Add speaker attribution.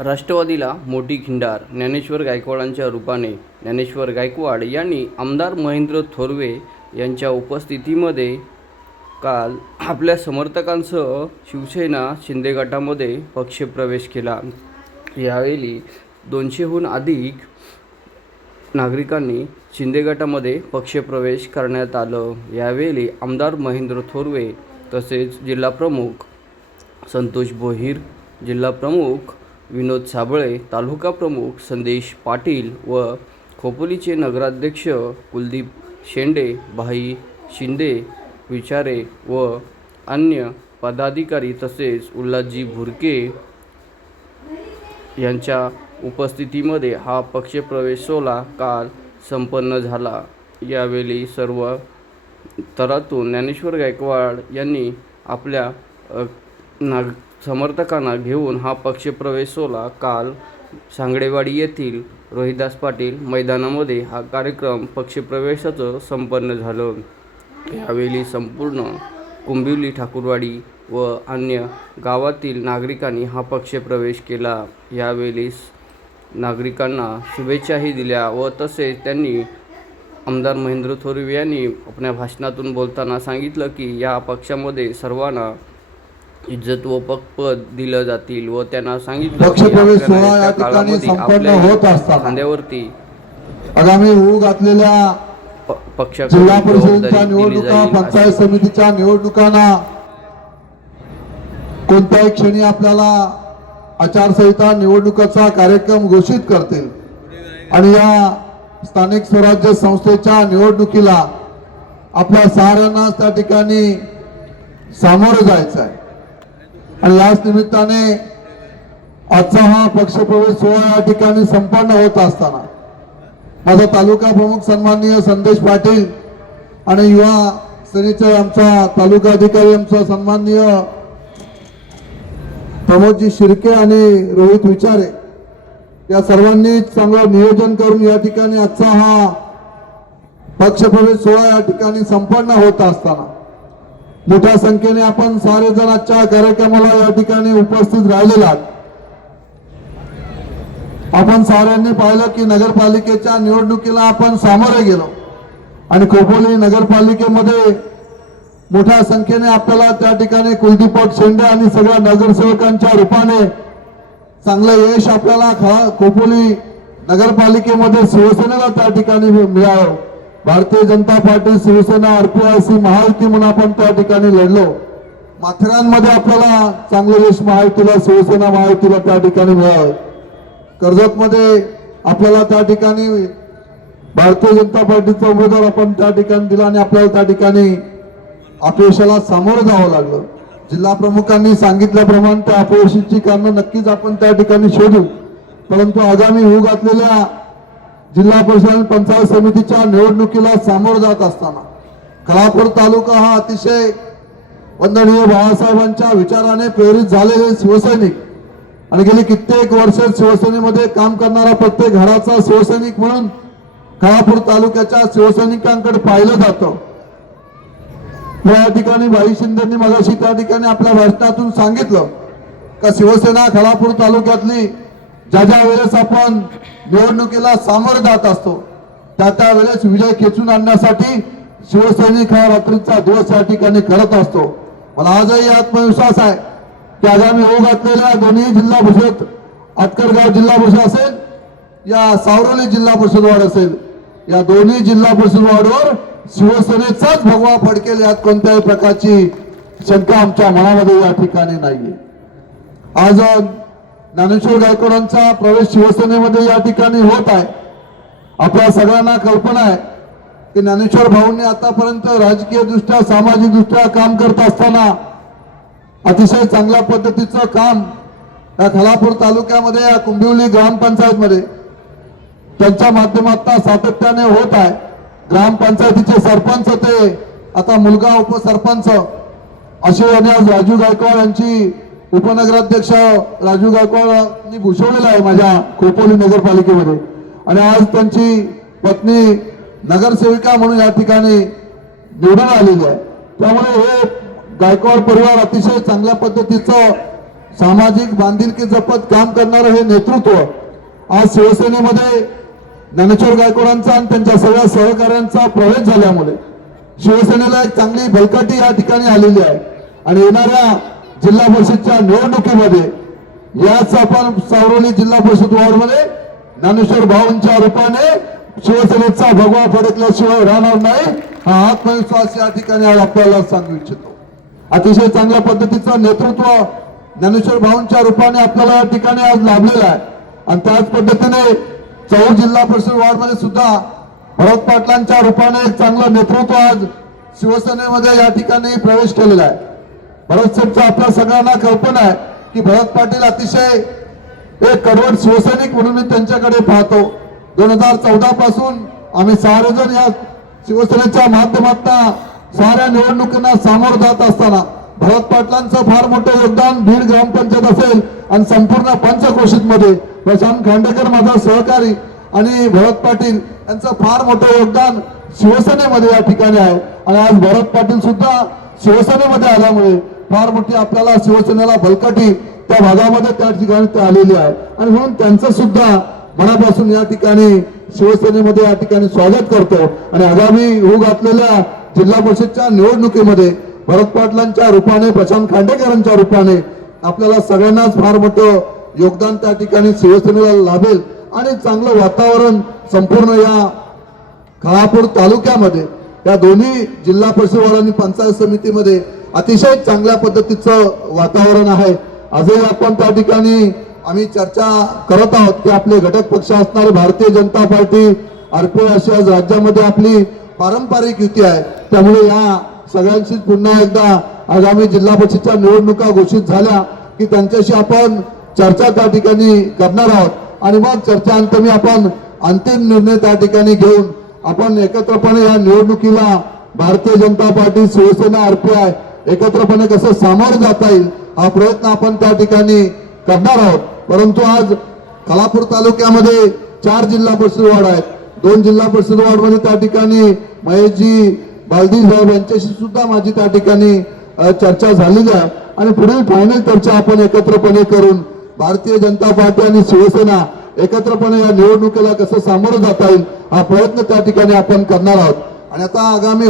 Speaker 1: राष्ट्रवादीला मोठी खिंडार ज्ञानेश्वर गायकवाडांच्या रूपाने ज्ञानेश्वर गायकवाड यांनी आमदार महेंद्र थोरवे यांच्या उपस्थितीमध्ये काल आपल्या समर्थकांसह शिवसेना शिंदे गटामध्ये पक्षप्रवेश केला. यावेळी दोनशेहून अधिक नागरिकांनी शिंदे गटामध्ये पक्षप्रवेश करण्यात आलं. यावेळी आमदार महेंद्र थोरवे तसेच जिल्हाप्रमुख संतोष बोहीर जिल्हाप्रमुख विनोद साबळे तालुका प्रमुख संदेश पाटील व खोपोलीचे नगराध्यक्ष कुलदीप शेंडे भाई शिंदे विचारे व अन्य पदाधिकारी तसेच उल्हासजी भुरके यांच्या उपस्थितीमध्ये हा पक्षप्रवेश सोहळा काल संपन्न झाला. यावेळी सर्व तरातून ज्ञानेश्वर गायकवाड यांनी आपल्या नाग समर्थकांना घेऊन हा पक्षप्रवेश सोहळा काल सांगडेवाडी येथील रोहिदास पाटील मैदानामध्ये हा कार्यक्रम पक्षप्रवेशाचं संपन्न झालं. यावेळी संपूर्ण कुंभिवली ठाकूरवाडी व अन्य गावातील नागरिकांनी हा पक्षप्रवेश केला. यावेळी नागरिकांना शुभेच्छाही दिल्या व तसेच त्यांनी आमदार महेंद्र थोरवे यांनी आपल्या भाषणातून बोलताना सांगितलं की या पक्षामध्ये सर्वांना इज्जत व पद दिलं जातील व त्यांना सांगितलं खांद्यावरती
Speaker 2: आगामी होऊ घातलेल्या
Speaker 1: प- पक्षाकडे
Speaker 2: जिल्हा परिषदेच्या निवडणुका पंचायत समितीच्या निवडणुकांना कोणत्याही क्षणी आपल्याला आचारसंहिता निवडणुकाचा कार्यक्रम घोषित करतील. आणि या स्थानिक स्वराज्य संस्थेच्या निवडणुकीला आपल्या साऱ्यांना त्या ठिकाणी सामोरं जायचं आहे आणि याच निमित्ताने आजचा हा पक्षप्रवेश सोहळा या ठिकाणी संपन्न होत असताना माझा तालुका प्रमुख सन्माननीय संदेश पाटील आणि युवा सेनेचे आमचा तालुका अधिकारी आमचा सन्माननीय प्रमोदजी शिर्के आणि रोहित विचारे या सर्वांनी चांगलं नियोजन करून या ठिकाणी आजचा हा पक्षप्रवेश सोहळा या ठिकाणी संपन्न होत असताना मोठ्या संख्येने आपण सारे जण आजच्या कार्यक्रमाला या ठिकाणी उपस्थित राहिलेला आपण साऱ्यांनी पाहिलं की नगरपालिकेच्या निवडणुकीला आपण सामोरे गेलो. आणि खोपोली नगरपालिकेमध्ये मोठ्या संख्येने आपल्याला त्या ठिकाणी कुलदीपक शेंडे आणि सगळ्या नगरसेवकांच्या रूपाने चांगलं यश आपल्याला खा- खोपोली नगरपालिकेमध्ये शिवसेनेला त्या ठिकाणी मिळावं भारतीय जनता पार्टी शिवसेना आरपीआयसी महायुती म्हणून आपण त्या ठिकाणी लढलो. माथेरानमध्ये आपल्याला चांगलं यश महायुतीला शिवसेना महायुतीला त्या ठिकाणी मिळावं कर्जतमध्ये आपल्याला त्या ठिकाणी भारतीय जनता पार्टीचा उमेदवार आपण त्या ठिकाणी दिला आणि आपल्याला त्या ठिकाणी अपयशाला सामोरं जावं लागलं. जिल्हा प्रमुखांनी सांगितल्याप्रमाणे त्या अपयशाची कारणं नक्कीच आपण त्या ठिकाणी शोधू. परंतु आगामी होऊ घातलेल्या जिल्हा परिषद आणि पंचायत समितीच्या निवडणुकीला सामोरं जात असताना कळापूर तालुका हा अतिशय वंदनीय बाळासाहेबांच्या विचाराने प्रेरित झालेले शिवसैनिक आणि गेली कित्येक वर्ष शिवसेनेमध्ये काम करणारा प्रत्येक घराचा शिवसैनिक म्हणून कळापूर तालुक्याच्या शिवसैनिकांकडे पाहिलं जातं. या ठिकाणी भाई शिंदेनी मगाशी त्या ठिकाणी आपल्या भाषणातून सांगितलं का शिवसेना खळापूर तालुक्यातली ज्या ज्या वेळेस आपण निवडणुकीला सामोरं जात असतो. त्या त्या वेळेस विजय खेचून आणण्यासाठी शिवसैनिक हा रात्रीचा दिवस या ठिकाणी करत असतो. मला आजही आत्मविश्वास आहे की आगामी होऊ घातलेल्या दोन्ही जिल्हा परिषद आतकरगाव जिल्हा परिषद असेल या सावरोली जिल्हा परिषद वार्ड असेल या दोन्ही जिल्हा परिषद वार्डवर शिवसेनेचाच भगवा फडकेल यात कोणत्याही प्रकारची शंका आमच्या मनामध्ये या ठिकाणी नाहीये. आज ज्ञानेश्वर गायकवाडांचा प्रवेश शिवसेनेमध्ये या ठिकाणी होत आहे. आपल्या सगळ्यांना कल्पना आहे की ज्ञानेश्वर भाऊंनी आतापर्यंत राजकीयदृष्ट्या सामाजिकदृष्ट्या काम करत असताना अतिशय चांगल्या पद्धतीचं काम या खलापूर तालुक्यामध्ये या कुंभिवली ग्रामपंचायतमध्ये त्यांच्या माध्यमातून सातत्याने होत आहे. ग्रामपंचायतीचे सरपंच ते आता मुलगा उपसरपंच असे यांनी आज राजू गायकवाड यांची उपनगराध्यक्ष राजू गायकवाडांनी भूषवलेला आहे माझ्या खोपोली नगरपालिकेमध्ये. आणि आज त्यांची पत्नी नगरसेविका म्हणून या ठिकाणी निवडून आलेली आहे. त्यामुळे हे गायकवाड परिवार अतिशय चांगल्या पद्धतीचं सामाजिक बांधिलकी जपत काम करणारं हे नेतृत्व आज शिवसेनेमध्ये ज्ञानेश्वर गायकवाडांचा आणि त्यांच्या सगळ्या सहकाऱ्यांचा प्रवेश झाल्यामुळे शिवसेनेला एक चांगली बलकटी या ठिकाणी आलेली आहे. आणि येणाऱ्या जिल्हा परिषदच्या निवडणुकीमध्ये याच आपण सावरोली जिल्हा परिषद वॉर्डमध्ये ज्ञानेश्वर भाऊंच्या रूपाने शिवसेनेचा भगवा फडकल्याशिवाय राहणार नाही हा आत्मविश्वास या ठिकाणी आज आपल्याला सांगू इच्छितो. अतिशय चांगल्या पद्धतीचं नेतृत्व ज्ञानेश्वर भाऊंच्या रूपाने आपल्याला या ठिकाणी आज लाभलेलं आहे. आणि त्याच पद्धतीने चौर जिल्हा परिषद वॉर्डमध्ये सुद्धा भरत पाटलांच्या रूपाने एक चांगलं नेतृत्व आज शिवसेनेमध्ये या ठिकाणी प्रवेश केलेला आहे. भरत साहेबचं आपल्या सगळ्यांना कल्पना आहे की भरत पाटील अतिशय एक कडवट शिवसैनिक म्हणून मी त्यांच्याकडे पाहतो. दोन हजार चौदा पासून आम्ही सार्वजन या शिवसेनेच्या माध्यमातून साऱ्या निवडणुकींना सामोरं जात असताना भरत पाटलांचं फार मोठं योगदान बीड ग्रामपंचायत असेल आणि संपूर्ण पंचक्रोशीत मध्ये प्रशांत खांडेकर माझा सहकारी आणि भरत पाटील यांचं फार मोठं योगदान शिवसेनेमध्ये या ठिकाणी आहे. आणि आज भरत पाटील सुद्धा शिवसेनेमध्ये आल्यामुळे फार मोठी आपल्याला शिवसेनेला बलकटी त्या भागामध्ये त्या ठिकाणी ते आलेली आहे. आणि म्हणून त्यांचं सुद्धा मनापासून या ठिकाणी शिवसेनेमध्ये या ठिकाणी स्वागत करतो. आणि आगामी होऊ घातलेल्या जिल्हा परिषदच्या निवडणुकीमध्ये भरत पाटलांच्या रूपाने प्रशांत खांडेकरांच्या रूपाने आपल्याला सगळ्यांनाच फार मोठं योगदान त्या ठिकाणी शिवसेनेला लाभेल. आणि चांगलं वातावरण संपूर्ण या खालापूर तालुक्यामध्ये या दोन्ही जिल्हा परिषद आणि पंचायत समितीमध्ये अतिशय चांगल्या पद्धतीचं वातावरण आहे. आजही आपण त्या ठिकाणी आम्ही चर्चा करत आहोत की आपले घटक पक्ष असणारे भारतीय जनता पार्टी आरपीआय अशी आज राज्यामध्ये आपली पारंपरिक युती आहे. त्यामुळे या सगळ्यांशी पुन्हा एकदा आगामी जिल्हा परिषदच्या निवडणुका घोषित झाल्या की त्यांच्याशी आपण चर्चा त्या ठिकाणी करणार आहोत. आणि मग चर्चा आपण अंतिम निर्णय त्या ठिकाणी घेऊन आपण एकत्रपणे या निवडणुकीला भारतीय जनता पार्टी शिवसेना आरपीआय एकत्रपणे कसं सामोरं जाता येईल हा प्रयत्न आपण त्या ठिकाणी करणार आहोत. परंतु आज कलापूर तालुक्यामध्ये चार जिल्हा परिषद वार्ड आहेत. दोन जिल्हा परिषद वार्डमध्ये त्या ठिकाणी महेशजी बालदी साहेब यांच्याशी सुद्धा माझी त्या ठिकाणी चर्चा झालेली आहे. आणि पुढील फायनल चर्चा आपण एकत्रपणे करून भारतीय जनता पार्टी आणि शिवसेना एकत्रपणे या निवडणुकीला कसं सामोरं जाता येईल हा प्रयत्न त्या ठिकाणी आपण करणार आहोत. आणि आता आगामी